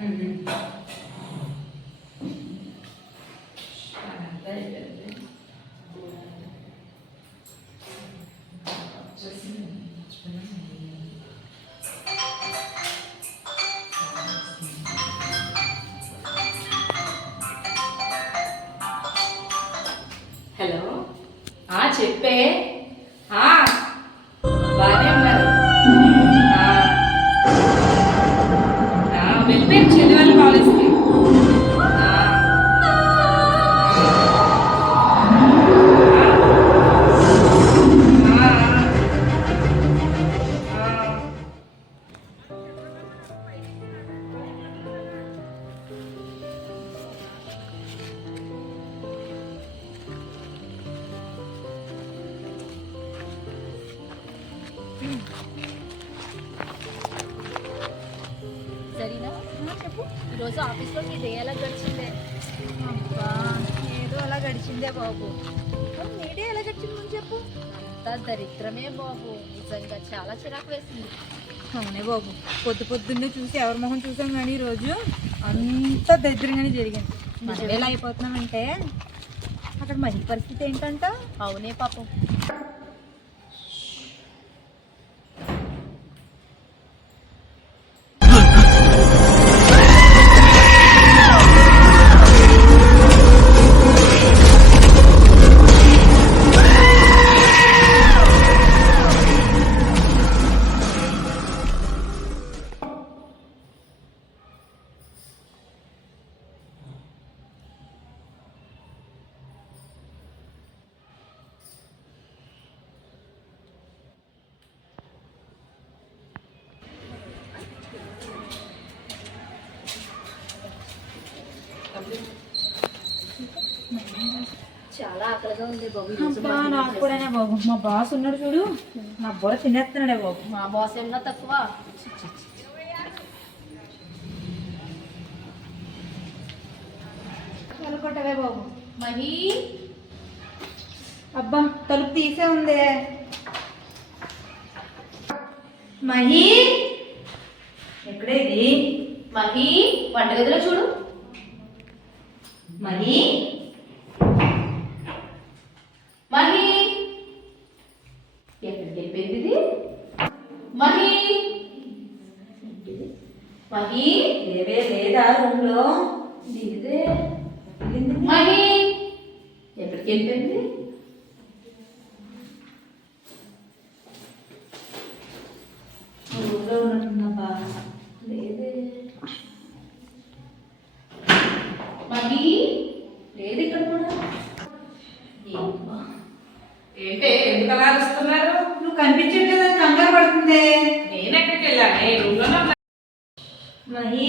Hello ఈరోజు ఆఫీస్లో మీ day ఎలా గడిచిందే? అబ్బా ఏదో అలా గడిచిందే బాబు. నీ డే ఎలా గడిచింది ముందు చెప్పు. అంతా దరిద్రమే బాబు. నిజంగా చాలా చిరాకు వేసింది. అవునే బాబు. పొద్దు పొద్దున్నే చూసి ఎవరి మొహం చూసాం కానీ ఈరోజు అంత దరిద్రంగానే జరిగింది. మనం ఎలా అయిపోతున్నామంటే అక్కడ మహిళ పరిస్థితి ఏంటంట? అవునే పాపం. చాలా ఆకలిగా ఉంది బాబు నాకు కూడానే బాబు. మా బాస్ ఉన్నాడు చూడు. నా బుర్ర తినేస్తున్నాడే బాబు. మా బాస్ ఏమన్నా తక్కువ? అనుకుంటావే బాబు. మహి. అబ్బా తలుపు తీసే ఉందే. మహి. ఎక్కడేది మహి వంటగదిలో చూడు. మహి. మహి ఎక్కడికి వెళ్ళిపోయింది మహి మహి లేవే లేదా రూమ్లో మహి ఎక్కడికి వెళ్ళిపోయింది రూమ్లో ఉన్నట్టున్నాబా లేదే మహి లేదు ఇక్కడ కూడా ఏంటమ్మా? ఏంటే ఎందుకు అలా అరుస్తున్నారు నువ్వు కనిపించట్లేదని కంగారు పడుతుంది. నేను ఎక్కడికి వెళ్ళానే రూమ్ ఉన్నా. మహి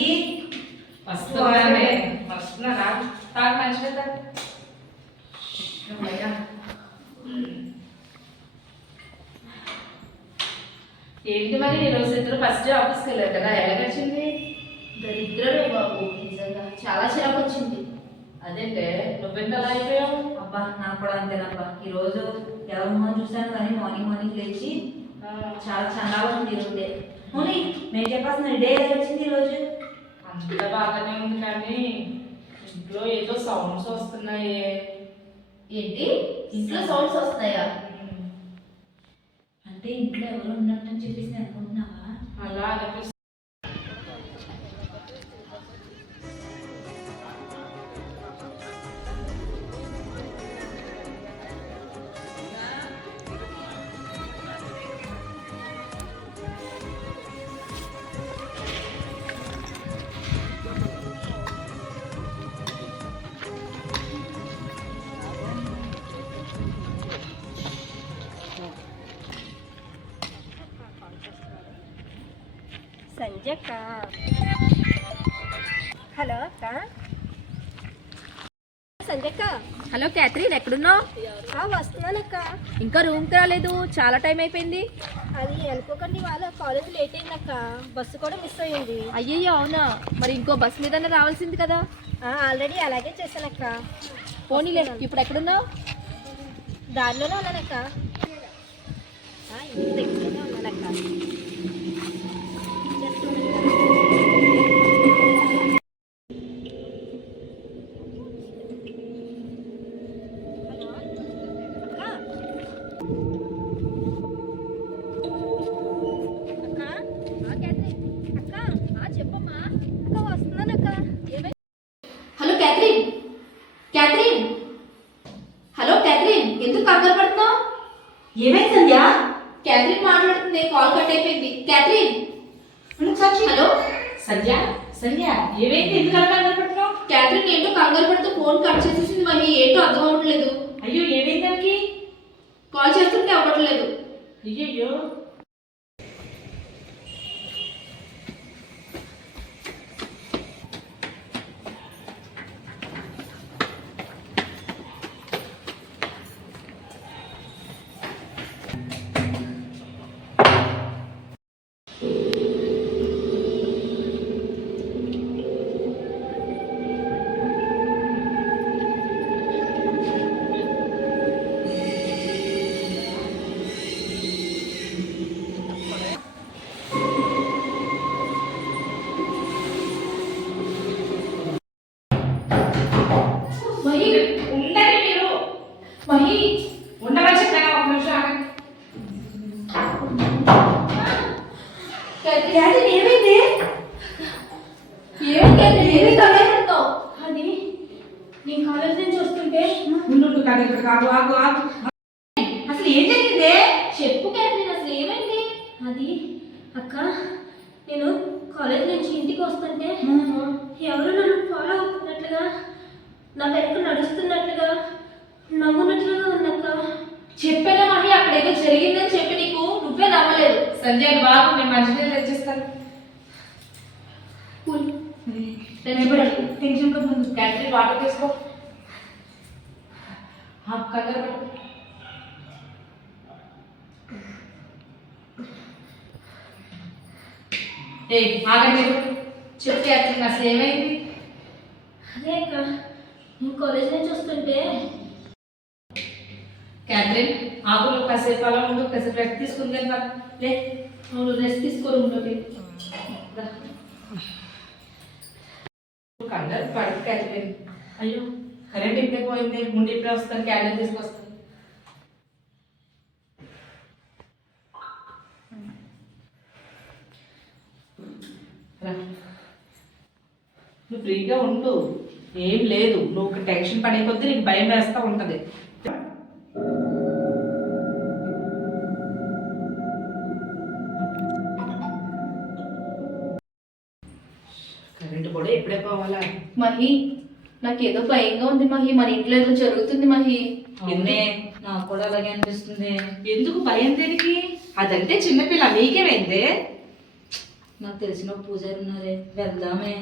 వస్తున్నానే వస్తున్నారా? తాగు. అమ్మయ్య. ఏంటి మరి? ఈరోజు ఇద్దరు ఫస్ట్ ఆఫీస్కి వెళ్ళారు కదా. ఎలా గడిచింది? దరిద్రమే బాబు నిజంగా. చాలా చిరాకు వచ్చింది. అదేంటే నువ్వెంత అలా అయిపోయావు? అబ్బా నాకు కూడా అంతేనబ్బా. ఈ రోజు ఎవరి మొహం చూసాను కానీ మార్నింగ్ మార్నింగ్ లేచి చాలా చండాగా ఉంది ఈరోజు ఓన్లీ మేము చెప్పాల్సిన డే వచ్చింది ఈరోజు? అంత బాగానే ఉంది కానీ ఇంట్లో ఏదో సౌండ్స్ వస్తున్నాయి. ఏంటి? ఇంట్లో సౌండ్స్ వస్తాయా అంటే ఇంట్లో ఎవరు ఉన్నట్టని చెప్పేసి నేను అనుకుంటున్నావా? అలా అనిపిస్తుంది. సంజక్క హలో అక్క హలో క్యాథరిన్ ఎక్కడున్నావు? వస్తున్నానక్క. ఇంకా రూమ్కి రాలేదు. చాలా టైం అయిపోయింది. అది అనుకోకండి వాళ్ళ కాలేజ్ లేట్ అయిందక్క. బస్సు కూడా మిస్ అయ్యింది. అయ్యయ్యో అవునా? మరి ఇంకో బస్ మీదనే రావాల్సింది కదా. ఆల్రెడీ అలాగే చేశానక్క. పోనీలే ఇప్పుడు ఎక్కడున్నావు? దారిలోనే ఉన్నానక్క. ఆ, ఇంటి దగ్గరలోనే ఉన్నానక్క. Música సాక్షి హలో? సంధ్య? సంధ్య ఏమైంది? ఎందుకు అలా కంగారు పడుతున్నావు? క్యాథరిన్ ఏంటో కంగారు పడుతూ ఫోన్ కట్ చేసేసింది మహి. ఏంటో అర్థం అవ్వట్లేదు. అయ్యో ఏమైంది దానికి? కాల్ చేస్తుంటే అవ్వట్లేదు. అయ్యయ్యో. కాలేజ్ నుంచి వస్తుంటే ఉండు, కాదు ఆగు ఆగు. అసలు ఏం జరిగింది? చెప్పు క్యాథరిన్ అసలు ఏమైంది? అది అక్క నేను కాలేజ్ నుంచి ఇంటికి వస్తుంటే ఎవరు నన్ను ఫాలో అవుతున్నట్లుగా నా వెనక నడుస్తున్నట్లుగా నవ్వున్నట్లుగా ఉందక్క. చెప్పానా మహి అక్కడ ఏదో జరిగిందని చెప్పి నీకు నువ్వే నమ్మలేదు. సంధ్య బాబు నేను మంచినీళ్ళు తెచ్చిస్తాను. టెన్షన్ వాటర్ తీసుకో. పడకు. ఏయ్ ఆగండి చెప్పు క్యాటరీ అసలు ఏమైంది అదే అక్క నేను కాలేజ్ నుంచి వస్తుంటే క్యాథరిన్ ఆకులు కాసేపు అలా ఉండు కాసేపు రెస్ట్ తీసుకుంది కదా లే నువ్వు రెస్ట్ తీసుకోరు ఉండదు కంగారు పడకు క్యాథరిన్ అయ్యో కరెంట్ ఇప్పుడే పోయింది ముందు ఇప్పుడే వస్తాను క్యాండిల్ తీసుకొస్తాను నువ్వు ఫ్రీగా ఉండు. ఏం లేదు. నువ్వు టెన్షన్ పడే కొద్దీ నీకు భయం వేస్తూ ఉంటుంది. కరెంట్ కూడా ఎప్పుడే పోవాలా? మహి నాకేదో భయంగా ఉంది మహి మన ఇంట్లో ఏదో జరుగుతుంది మహి. ఎన్నే నాకు కూడా అలాగే అనిపిస్తుంది. ఎందుకు భయం దేనికి? అదంటే చిన్నపిల్ల నీకేమైందే నాకు తెలిసిన పూజారి ఉన్నారే వెళ్దామే.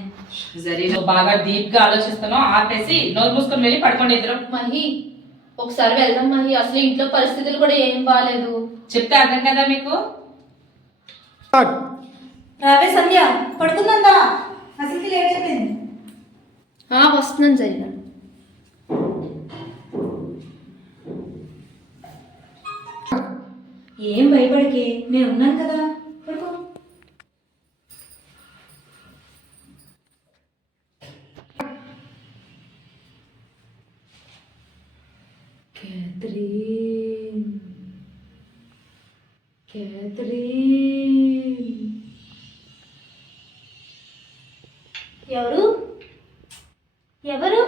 సరే నువ్వు బాగా డీప్గా ఆలోచిస్తాను ఆపేసి నోరు మూసుకొని వెళ్ళి పడుకోండి ఇద్దరు. మహి ఒకసారి వెళ్దాం మహి. అసలు ఇంట్లో పరిస్థితులు కూడా ఏం బాగాలేదు చెప్తే అర్థం కదా మీకు? రావే సంధ్య పడుకుందా అసలు లేట్ అయిపోయింది. ఆ వస్తున్నాను జరిగిన ఏం భయపడికి నేను ఉన్నాను కదా. పడుకో. క్యాథరిన్ ఎవరు ఎవరు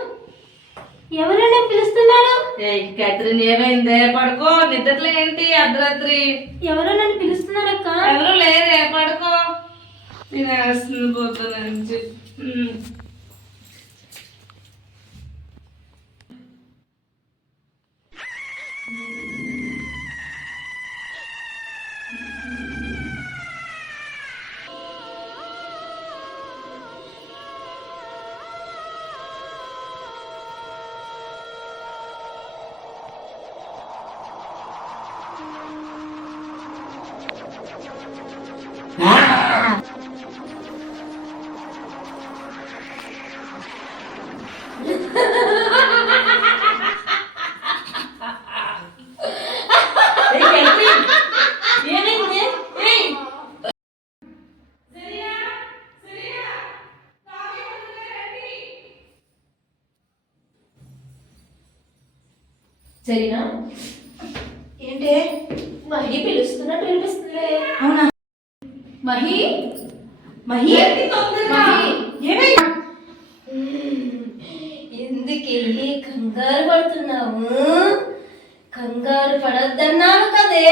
ఎవరు నన్ను పిలుస్తున్నారు ఏయ్ క్యాథరిన్ ఏమైందే? పడుకో నిద్రలో ఏంటి అర్ధరాత్రి? ఎవరు నన్ను పిలుస్తున్నారక్క? ఎవరు లేరే పడుకో. నేను వేస్తుంది పోతున్నా సరేనా? ఏంటి? మహి పిలుస్తున్నట్టు వినిపిస్తుంది అవునా? మహి? మహి? ఎందుకు కంగారు పడుతున్నావు? కంగారు పడొద్దన్నాను కదే?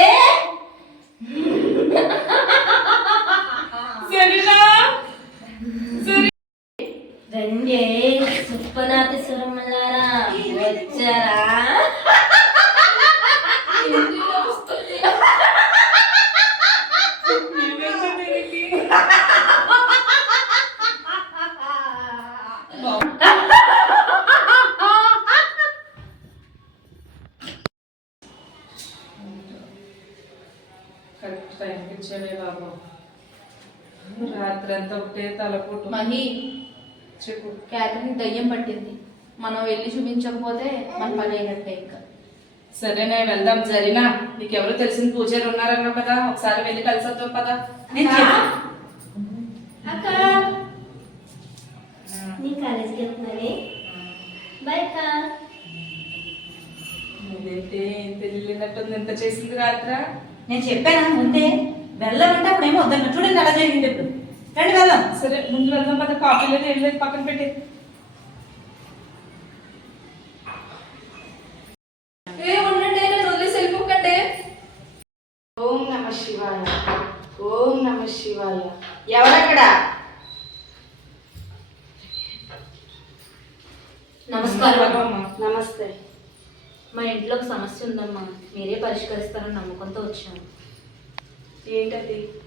ఇచ్చావే బాబు. రాత్రి అంతా ఒకటే తలపోటు. మహి చెప్పు. క్యాటరింగ్ దయ్యం పట్టింది. మనం వెళ్ళి చూపించకపోతే మన పని అయినట్టే ఇంకా. సరేనే వెళ్దాం. జరినా నీకెవరు తెలిసిన పూజారి ఉన్నారన్నావు కదా. ఒకసారి వెళ్ళి కలిసి వద్దాం నేను చెప్పా. అక్క! నీ కాలేజీకి అక్క! ఇదేంటి తెలియనట్టుంది ఎంత చేసింది రాత్ర? నేను చెప్పానా? ముందే వెళ్ళమంటే అప్పుడేమో వద్దన్న. చూడండి అలా జరిగింది ఇప్పుడు. రండి వెళ్దాం. సరే ముందు వెళ్దాం పద కాఫీ లేదు ఏం లేదు పక్కన పెట్టి. ఏ ఉండండి నేను వదిలేసి వెళ్ళిపోకండి. ఓం నమ శివాయ ఓం నమ శివాయ. ఎవరక్కడ? నమస్కారం. అమ్మా. నమస్తే. మా ఇంట్లో ఒక సమస్య ఉందమ్మా. మీరే పరిష్కరిస్తారని నమ్మకంతో వచ్చాను. ఏంటది?